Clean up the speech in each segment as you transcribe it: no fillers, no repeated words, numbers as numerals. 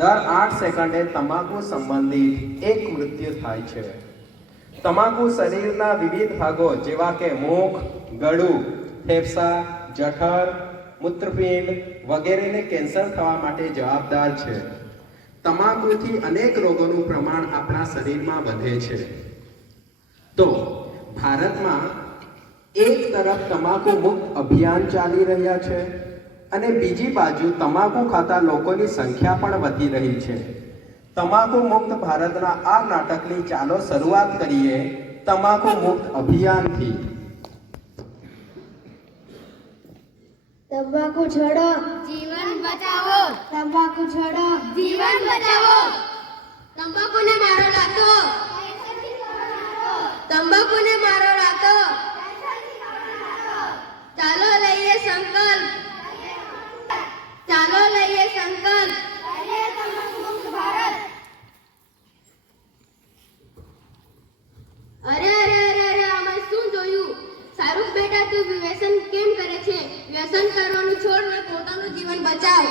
દર 8 સેકન્ડે તમાકુ સંબંધિત એક મૃત્યુ થાય છે. તમાકુ શરીરના વિવિધ ભાગો જેવા કે મુખ, ગળું, ફેફસા, જઠર, મૂત્રપિંડ વગેરેને કેન્સર થવા માટે જવાબદાર છે. તમાકુથી અનેક રોગોનું પ્રમાણ આપણા શરીરમાં વધે છે. તો ભારતમાં એક તરફ તમાકુ મુક્ત અભિયાન ચાલી રહ્યા છે અને બીજી બાજુ તમાકુ ખાતા લોકોની સંખ્યા પણ વધી રહી છે. તમાકુ મુક્ત ભારતના આ નાટકની ચાલો શરૂઆત કરીએ તમાકુ મુક્ત અભિયાનથી. तंबाकू छोड़ो जीवन बचाओ, तंबाकू छोड़ो जीवन बचाओ. तंबाकू ने मारो लातो, तंबाकू ने मारो लातो. चालो लइए संकल्प, चालो लइए संकल्प. અરે અરે અરે અરે આમાં શું જોયું? શાહરુખ બેટા તું વ્યસન કેમ કરે છે? વ્યસન કરવાનું છોડ ને પોતાનું જીવન બચાવ.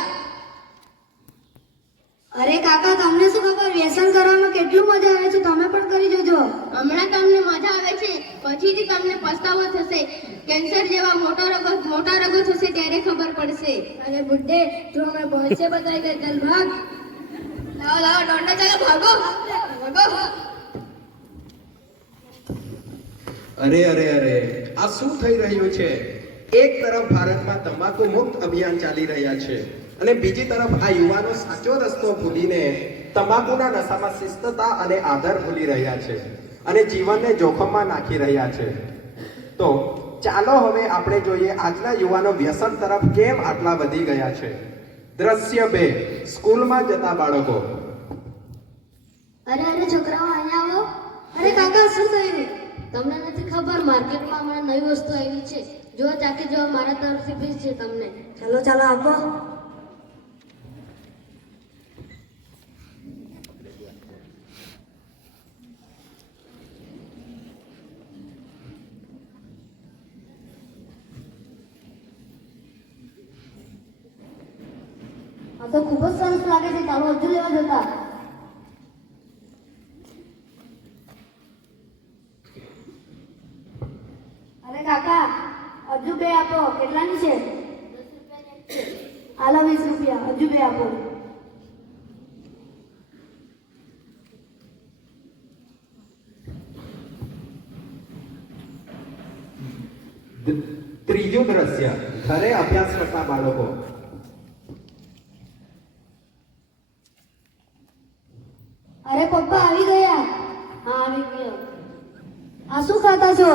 અરે કાકા તમને શું ખબર વ્યસન કરવામાં કેટલું મજા આવે છે, તમે પણ કરી જોજો. હમણાં તમને મજા આવે છે, પછીથી તમને પસ્તાવો થશે. કેન્સર જેવા મોટા રોગો થશે ત્યારે ખબર પડશે. અરે બુડ્ઢે તું હમણાં પહોંચે બતાઈ ગઈ, ચાલ ભાગ. લાવો લાવો દોડને, ચાલો ભાગો ભાગો. અરે અરે અરે આ શું થઈ રહ્યું છે? એક તરફ ભારતમાં તમાકુ મુક્ત અભિયાન ચાલી રહ્યા છે અને બીજી તરફ આ યુવાનો સાચો રસ્તો ભૂલીને તમાકુના નશામાં શિસ્તતા અને આદર ભૂલી રહ્યા છે અને જીવનને જોખમમાં નાખી રહ્યા છે. તો ચાલો હવે આપણે જોઈએ આજના યુવાનો વ્યસન તરફ કેમ આટલા વધી ગયા છે. દ્રશ્ય 2, સ્કૂલમાં જતા બાળકો. અરે અરે છોકરાઓ અહીંયા આવો. અરે કાકા શું થયું? તમને નથી ખબર, માર્કેટમાં હમણાં નવી વસ્તુ આવી છે. જો ચાકી જો મારા તરફથી ફીસ છે તમને. ચાલો ચાલો આપો. આ તો ખૂબ જ સરસ લાગે છે, ચાલો હજુ લેવા જતા. અરે કાકા હજુ બે આપો. કેટલાની છે? હાલો 20 રૂપિયા. હજુ બે આપો. ત્રીજું દ્રશ્ય, ઘરે અભ્યાસ કરતા બાળકો. અરે પપ્પા આવી ગયા. હા આવી ગયો. આ શું ખાતા છો?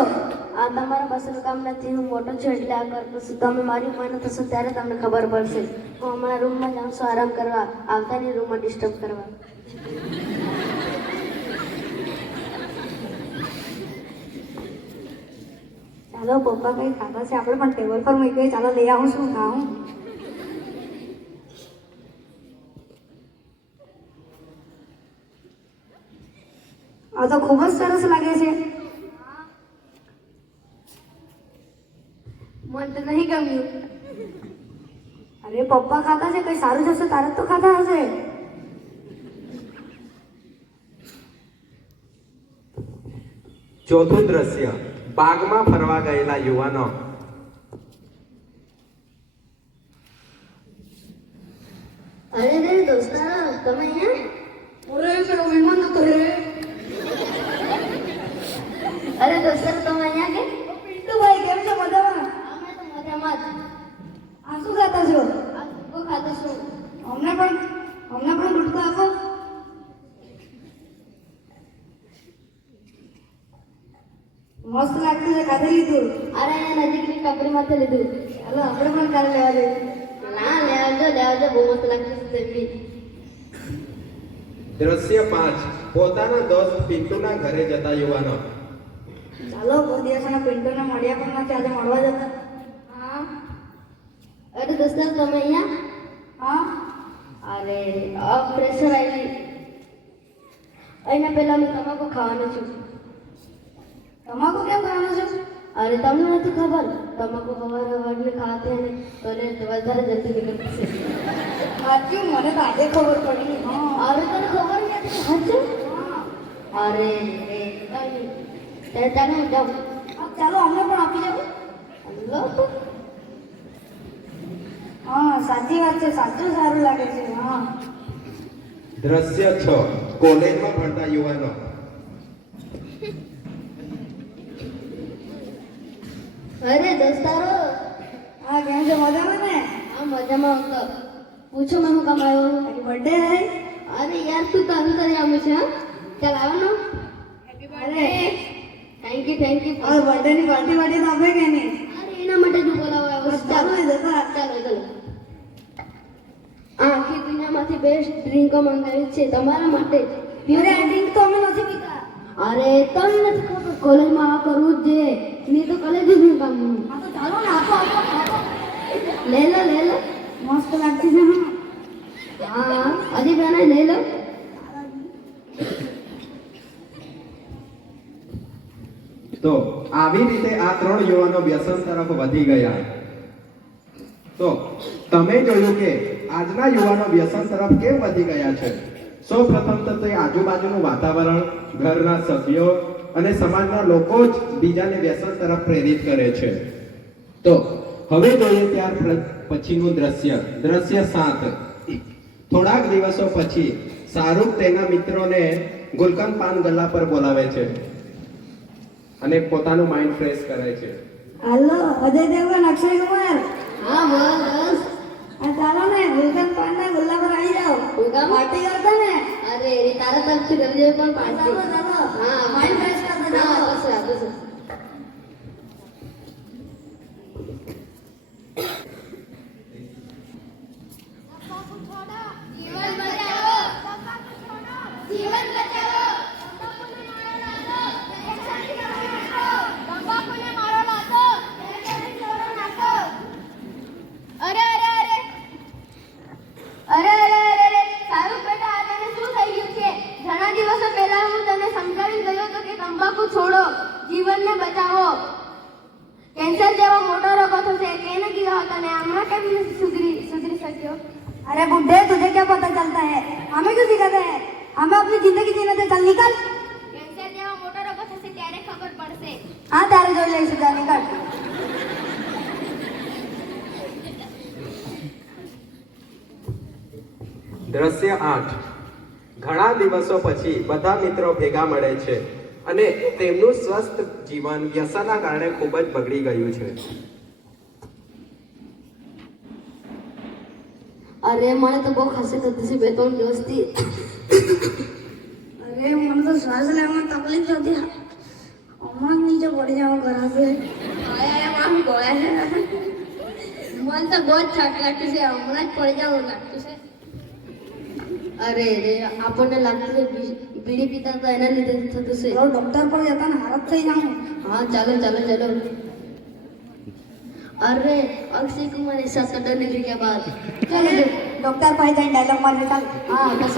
આ તમારા બસનું કામ નથી, હું મોટો છું એટલે આ કરતો છું. તમે મારી ઉંમર થશો ત્યારે તમને ખબર પડશે. હું અમારા રૂમમાં જાઉં છું આરામ કરવા, આવતાની રૂમમાં ડિસ્ટર્બ કરવા. ચાલો પપ્પા કઈ ખાતા છે, આપણે પણ ટેબલ પર મૂકી. ચાલો લઈ આવું છું ખાઉં. આ તો ખૂબ જ સરસ લાગે છે. મને તો નહીં ગમ્યું. અરે પપ્પા ખાતા છે, કઈ સારું જશે તારે તો ખાતા હશે. ચોથું દ્રશ્ય, બાગમાં ફરવા ગયેલા યુવાનો. અરે રે દોસ્તારો, તમે અહીંયા? અરે પેલો મહેમાન હતો રે. અરે દોસ્તારો તમે અહીંયા કે? પિન્ટુભાઈ કેમ છો? મજામાં? અમે તો મજામાં જ. આ શું ખાતા છો? આ ભૂકો ખાતો છું. અમને પણ ગુટકો આપો. મસ્ત લાગતું છે, ખાધે લીધું. અરે અહીંયા નજીકની ટપરીમાંથી લીધું. ચાલો આપણે પણ કાલે લેવા જઈએ. ના લેવાજો બહુ મસ્ત લાગતું છે બી. દ્રશ્ય 5, પોતાના દોસ્ત પિન્ટુના ઘરે જતા યુવાનો. ચાલો બહુ દિવસના પિન્ટુના મળ્યા પણ નથી, આજે મળવા જતા. હા. અરે દોસ્તાર તમે અહીંયા? હા અરે આ પ્રેશર આવી. અહીંયા પહેલા હું તમાકુ ખાવાનો છું. તમાકુ કેમ ખાવાનો છો? અરે તમને નથી ખબર, તમાકુ સવારે ખાવાથી અને વધારે જલ્દી નીકળશે. સાચું મને તો આજે ખબર પડી. અરે તને ખબર નથી સાચું? અરે રે કઈ નહીં ચાલો જાઓ. ચાલો અમને પણ આપી જાવ. લો. હા સાચી વાત છે, સાચું સારું લાગે છે. હા દ્રશ્ય 6 કોલેજમાં ભણતા યુવાનો. અરે દોસ્તારો, હા કેમ છે, મજામાં ને? આ મજામાં હતો. પૂછો મેં હું કામ આવ્યો? તારી બર્થડે હે? અરે યાર તું તારું કરી આવ્યું છે હા? ચાલ આવવાનો. અરે થેન્ક યુ હવે બર્થડે ની પાર્ટી તો આપે કે નહીં? અરે એના માટે જ બોલાવો આવ્યો છું. ચાલો એ જતા. ચાલો આખી દુનિયામાંથી બેસ્ટ ડ્રિંકો મંગાવી છે તમારા માટે. અરે આ ડ્રિંક તો અમે નથી પીતા. અરે તમને નથી ખબર કોલેજમાં આ કરવું જ જોઈએ નહીં તો કોલેજ જ નહીં કામનું. હા તો ચાલો ને, આપો આપો આપો. લે લો મસ્ત લાગતી છે ને. હા હજી બનાવી લઈ લો. તો આવી રીતે આ 3 યુવાનો વ્યસન તરફ વધી ગયા. તો તમે જોયું કે આજના યુવાનો વ્યસન તરફ કેમ વધી ગયા છે. સૌપ્રથમ તો તે આજુબાજુનું વાતાવરણ, ઘરના સભ્યો અને સમાજના લોકો જ બીજાને વ્યસન તરફ પ્રેરિત કરે છે. તો હવે જોઈએ ત્યાર પછીનું દ્રશ્ય 7. થોડાક દિવસો પછી શાહરૂખ તેના મિત્રોને ગુલકંદ પાન ગલ્લા પર બોલાવે છે અને પોતાનું માઇન્ડ ફ્રેશ કરે છે. હાલો અજય દેવગન, અક્ષય કુમાર. હા બસ. હા ચાલો ને, ગુલકંદ પાનના ગુલ્લા પર આવી જાઓ. હું કામ? પાર્ટી કરતા ને. અરે તારા તરફથી કરજો પણ પાર્ટી. ચાલો હા માઇન્ડ ફ્રેશ કરતા હા જાઓ. બસ. સારું બેટા, આ તને શું થઈ ગયું છે? ઘણા દિવસો પહેલા હું તને સમજાવી ગયો હતો કે તંબાકુ છોડો, જીવનને બચાવો. કેન્સર જેવો મોટો રોગ થશે કેને કીધા હતા ને હમણાં કેમ सुधरी शक्यो? अरे बुड्ढे, तुझे क्या पता चलता है? हमें क्यों सिखाते हैं? हमें अपनी जिंदगी जीने दे. चल निकल. કેન્સર જેવો મોટો રોગ થશે ત્યારે ખબર પડશે. हाँ तारे जोड़ ले इसे. चल निकल. દ્રશ્ય 8. ઘણા દિવસો પછી બધા મિત્રો ભેગા મળે છે અને તેમનું સ્વસ્થ જીવન વ્યસનના કારણે ખૂબ જ બગડી ગયું છે. અરે મને તો બહુ ખાંસી થતી છે 2-3 દિવસથી. अरे मन तो श्वास लेने में तकलीफ होती है. हमारा नीचे पड़ जाओ घर से. અરે મારું ગોળા છે. મને તો બહુ જ થાક લાગતી છે, હમણાં જ પડી જવું લાગતું છે. અરે રે આપણને લાગતું છે બીડી પીતા તો એના લીધે થતું છે. तो डॉक्टर पर जाता ना हालत થઈ જાઉં. हाँ चलो. अरे अक्षय कुमार के साथ डरने के बाद चल डॉक्टर पास जाए डायलॉग मार के. चल. हाँ बस.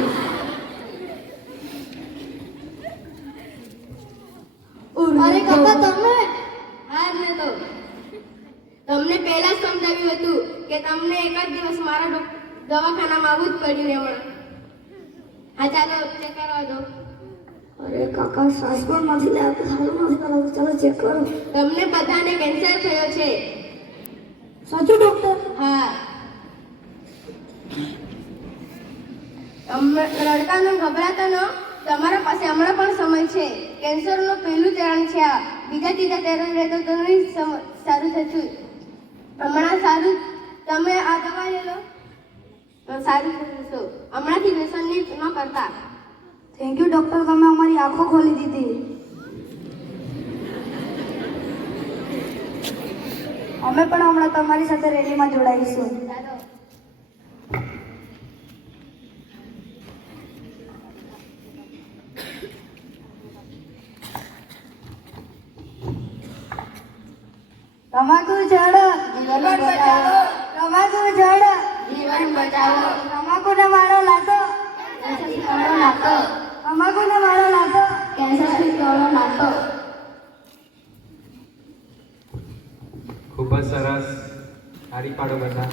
અરે કાકા તમે હા ને તો તમને પહેલા જ સમજાવ્યું હતું કે તમને એક જ દિવસ મારા દવાખાનામાં આવવું જ પડ્યું ને હમણાં. હા ચાલો ચેક કરવા દો. अरे काका श्वास पर નથી લેતો, સારું નથી કરાતું. ચાલો ચેક કરો. તમને બધાને કેન્સર થયો છે. સાચું ડોક્ટર? હા. રડતા ન ગભરાતા ન, તમારા પાસે હમણાં પણ સમય છે. કેન્સરનું પહેલું ચરણ છે આ. બીજા ત્રીજા ચરણ રહેતો તો નહીં સારું થતું. હમણાં સારું, તમે આ દવા લઈ લો સારું થશો. હમણાંથી વ્યસનની ન કરતા. થેન્ક યુ ડોક્ટર, તમે અમારી આંખો ખોલી દીધી. અમે પણ હમણાં તમારી સાથે રેલીમાં જોડાઈશું. ચાલો. તમાકુ છોડો, જીવન બચાવો. તમાકુ છોડો, જીવન બચાવો. તમાકુને મારો લાતો, કેન્સરથી તોડો નાતો. તમાકુને મારો લાતો. કેન્સરથી તોડો નાતો. ખૂબ જ સરસ. તાળી પાડો બધા.